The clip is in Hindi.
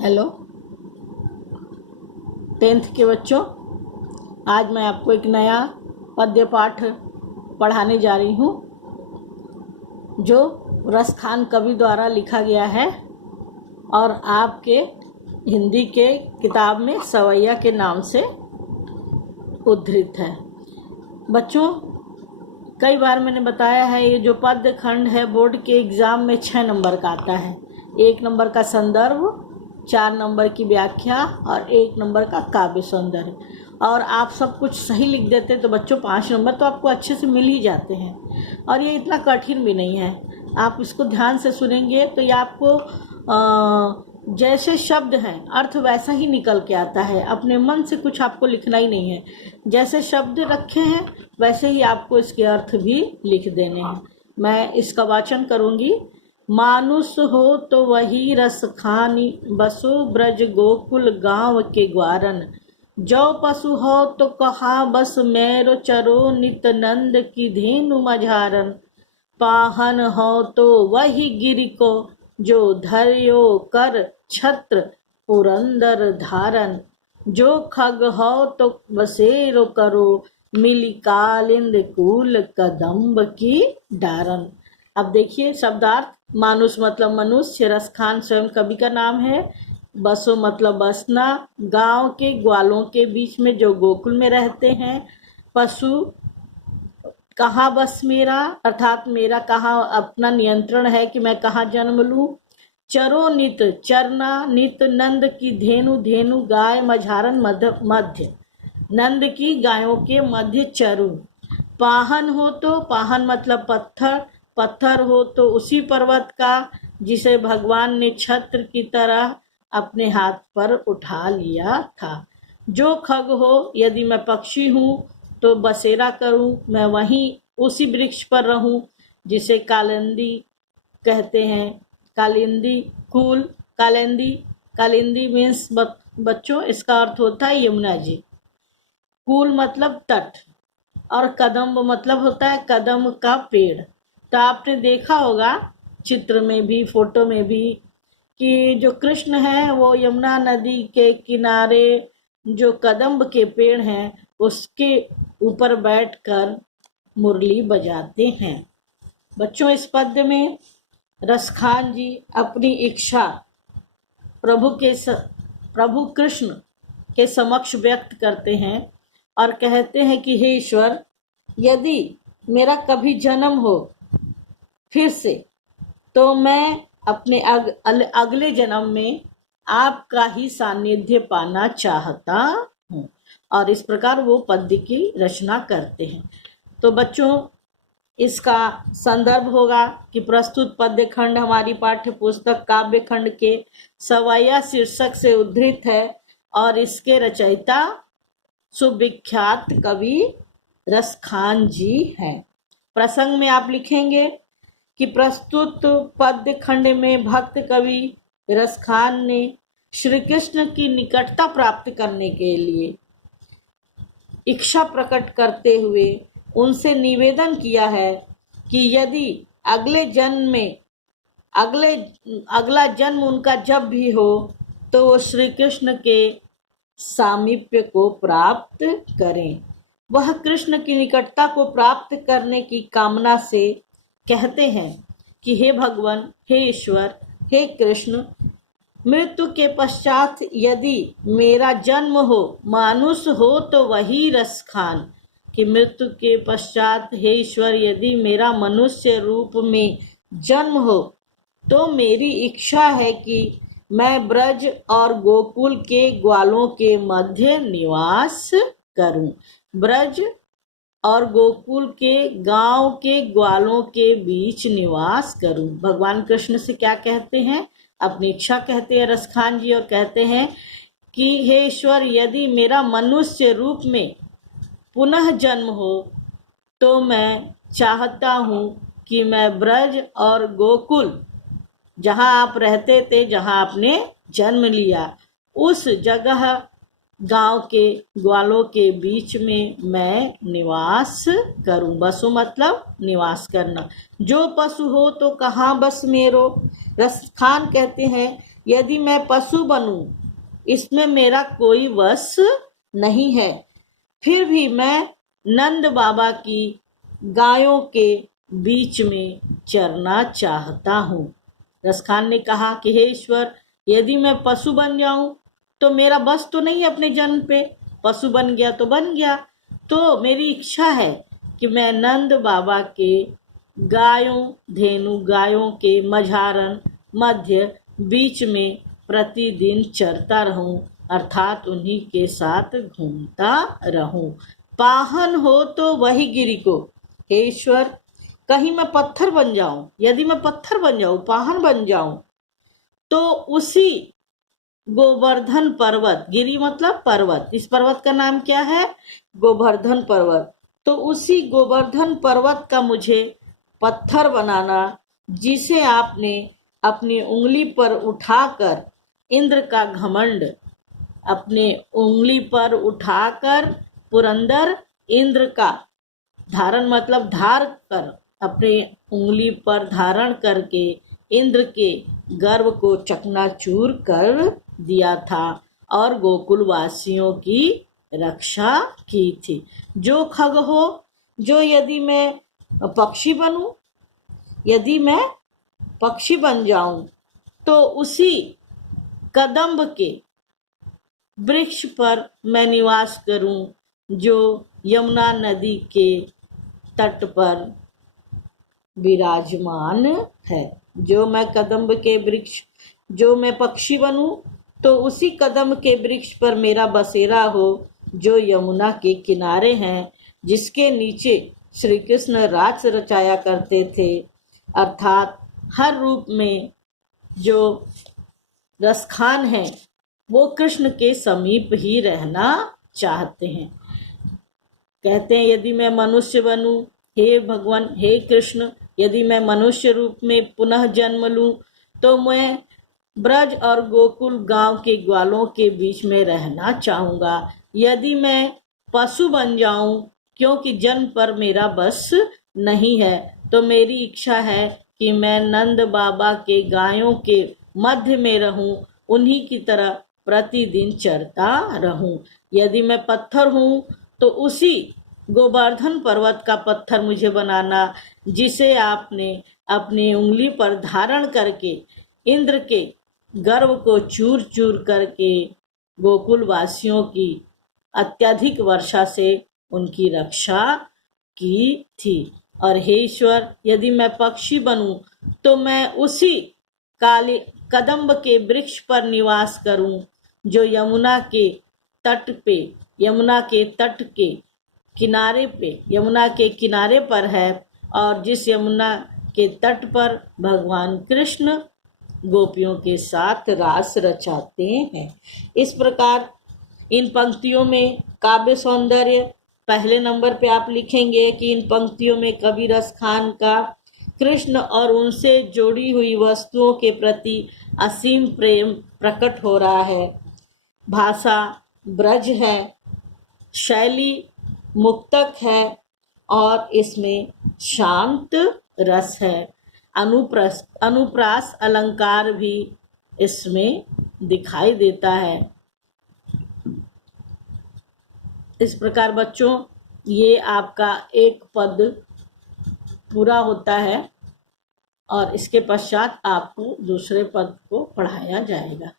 हेलो 10th के बच्चों, आज मैं आपको एक नया पद्य पाठ पढ़ाने जा रही हूँ जो रसखान कवि द्वारा लिखा गया है और आपके हिंदी के किताब में सवैया के नाम से उद्धृत है। बच्चों, कई बार मैंने बताया है ये जो पद्य खंड है बोर्ड के एग्ज़ाम में 6 नंबर का आता है। 1 नंबर का संदर्भ, 4 नंबर की व्याख्या और 1 नंबर का काव्य सौंदर्य। और आप सब कुछ सही लिख देते तो बच्चों 5 नंबर तो आपको अच्छे से मिल ही जाते हैं। और ये इतना कठिन भी नहीं है, आप इसको ध्यान से सुनेंगे तो ये आपको जैसे शब्द हैं अर्थ वैसा ही निकल के आता है। अपने मन से कुछ आपको लिखना ही नहीं है, जैसे शब्द रखे हैं वैसे ही आपको इसके अर्थ भी लिख देने हैं। मैं इसका वाचन करूँगी। मानुष हो तो वही रस खानी, बसो ब्रज गोकुल गांव के ग्वारन। जो पशु हो तो कहा बस मेरो चरो, नित नंद की धेनु मझारन। पाहन हो तो वही गिरि को, जो धर्यो कर छत्र पुरंदर धारन। जो खग हो तो बसेरो करो, मिली कालिंद कूल कदम्ब की डारन। अब देखिए शब्दार्थ। मानुष मतलब मनुष्य, रसखान स्वयं कवि का नाम है। बसो मतलब बसना, गांव के ग्वालों के बीच में जो गोकुल में रहते हैं। पशु, कहाँ बस मेरा, अर्थात मेरा कहाँ अपना नियंत्रण है कि मैं कहाँ जन्म लूँ। चरो नित चरना, नित नंद की धेनु, धेनु गाय मझारन मध्य, नंद की गायों के मध्य चरू। पाहन हो तो, पाहन मतलब पत्थर, पत्थर हो तो उसी पर्वत का जिसे भगवान ने छत्र की तरह अपने हाथ पर उठा लिया था। जो खग हो, यदि मैं पक्षी हूँ तो बसेरा करूँ, मैं वहीं उसी वृक्ष पर रहूँ जिसे कालिंदी कहते हैं। कालिंदी कूल, कालिंदी मीन्स बच्चों इसका अर्थ होता है यमुना जी। कूल मतलब तट और कदम्ब मतलब होता है कदम का पेड़। तो आपने देखा होगा चित्र में भी फोटो में भी कि जो कृष्ण है वो यमुना नदी के किनारे जो कदम्ब के पेड़ हैं उसके ऊपर बैठकर मुरली बजाते हैं। बच्चों, इस पद्य में रसखान जी अपनी इच्छा प्रभु कृष्ण के समक्ष व्यक्त करते हैं और कहते हैं कि हे ईश्वर, यदि मेरा कभी जन्म हो फिर से तो मैं अपने अगले जन्म में आपका ही सानिध्य पाना चाहता हूँ। और इस प्रकार वो पद्य की रचना करते हैं। तो बच्चों, इसका संदर्भ होगा कि प्रस्तुत पद्य खंड हमारी पाठ्य पुस्तक काव्य खंड के सवैया शीर्षक से उद्धृत है और इसके रचयिता सुविख्यात कवि रसखान जी हैं। प्रसंग में आप लिखेंगे कि प्रस्तुत पद्य खंड में भक्त कवि रसखान ने श्री कृष्ण की निकटता प्राप्त करने के लिए इच्छा प्रकट करते हुए उनसे निवेदन किया है कि यदि अगला जन्म उनका जब भी हो तो वो श्री कृष्ण के सामीप्य को प्राप्त करें। वह कृष्ण की निकटता को प्राप्त करने की कामना से कहते हैं कि हे भगवान, हे ईश्वर, हे कृष्ण, मृत्यु के पश्चात यदि मेरा जन्म हो, मानुष हो तो वही रसखान। कि मृत्यु के पश्चात हे ईश्वर, यदि मेरा मनुष्य रूप में जन्म हो तो मेरी इच्छा है कि मैं ब्रज और गोकुल के ग्वालों के मध्य निवास करूं। ब्रज और गोकुल के गांव के ग्वालों के बीच निवास करूं। भगवान कृष्ण से क्या कहते हैं? अपनी इच्छा कहते हैं रसखान जी और कहते हैं कि हे ईश्वर, यदि मेरा मनुष्य रूप में पुनः जन्म हो तो मैं चाहता हूँ कि मैं ब्रज और गोकुल, जहाँ आप रहते थे, जहाँ आपने जन्म लिया, उस जगह गांव के ग्वालों के बीच में मैं निवास करूं। बसो मतलब निवास करना। जो पशु हो तो कहाँ बस मेरो। रसखान कहते हैं यदि मैं पशु बनूं, इसमें मेरा कोई वश नहीं है, फिर भी मैं नंद बाबा की गायों के बीच में चरना चाहता हूँ। रसखान ने कहा कि हे ईश्वर, यदि मैं पशु बन जाऊं तो मेरा बस तो नहीं है अपने जन्म पे, पशु बन गया तो बन गया, तो मेरी इच्छा है कि मैं नंद बाबा के गायों धेनु गायों के मझारन मध्य बीच में प्रतिदिन चरता रहूं, अर्थात उन्हीं के साथ घूमता रहूं। पाहन हो तो वही गिरी को। हे ईश्वर, कहीं मैं पत्थर बन जाऊं, यदि मैं पत्थर बन जाऊं, पाहन बन जाऊं, तो उसी गोवर्धन पर्वत, गिरी मतलब पर्वत, इस पर्वत का नाम क्या है? गोवर्धन पर्वत। तो उसी गोवर्धन पर्वत का मुझे पत्थर बनाना, जिसे आपने अपनी उंगली पर उठाकर इंद्र का घमंड, अपने उंगली पर उठाकर पुरंदर इंद्र का धारण मतलब धार कर, अपने उंगली पर धारण करके इंद्र के गर्व को चकनाचूर कर दिया था और गोकुल वासियों की रक्षा की थी। जो खग हो, जो यदि मैं पक्षी बनूं, यदि मैं पक्षी बन जाऊं, तो उसी कदम्ब के वृक्ष पर मैं निवास करूं, जो यमुना नदी के तट पर विराजमान है। जो मैं कदम्ब के वृक्ष, जो मैं पक्षी बनूं, तो उसी कदम्ब के वृक्ष पर मेरा बसेरा हो, जो यमुना के किनारे हैं, जिसके नीचे श्री कृष्ण राज रचाया करते थे, अर्थात हर रूप में जो रसखान हैं वो कृष्ण के समीप ही रहना चाहते हैं। कहते हैं, यदि मैं मनुष्य बनूं, हे भगवान, हे कृष्ण, यदि मैं मनुष्य रूप में पुनः जन्म लूं, तो मैं ब्रज और गोकुल गांव के ग्वालों के बीच में रहना चाहूंगा। यदि मैं पशु बन जाऊं, क्योंकि जन्म पर मेरा बस नहीं है, तो मेरी इच्छा है कि मैं नंद बाबा के गायों के मध्य में रहूं, उन्हीं की तरह प्रतिदिन चरता रहूं। यदि मैं पत्थर हूं, तो उसी गोवर्धन पर्वत का पत्थर मुझे बनाना, जिसे आपने अपनी उंगली पर धारण करके इंद्र के गर्व को चूर चूर करके गोकुल वासियों की अत्यधिक वर्षा से उनकी रक्षा की थी। और हे ईश्वर, यदि मैं पक्षी बनूं, तो मैं उसी काले कदम्ब के वृक्ष पर निवास करूं, जो यमुना के तट पे, यमुना के तट के किनारे पे, यमुना के किनारे पर है, और जिस यमुना के तट पर भगवान कृष्ण गोपियों के साथ रास रचाते हैं। इस प्रकार इन पंक्तियों में काव्य सौंदर्य, पहले नंबर पे आप लिखेंगे कि इन पंक्तियों में कवि रसखान का कृष्ण और उनसे जोड़ी हुई वस्तुओं के प्रति असीम प्रेम प्रकट हो रहा है। भाषा ब्रज है, शैली मुक्तक है, और इसमें शांत रस है। अनुप्रास अलंकार भी इसमें दिखाई देता है। इस प्रकार बच्चों, ये आपका एक पद पूरा होता है और इसके पश्चात आपको दूसरे पद को पढ़ाया जाएगा।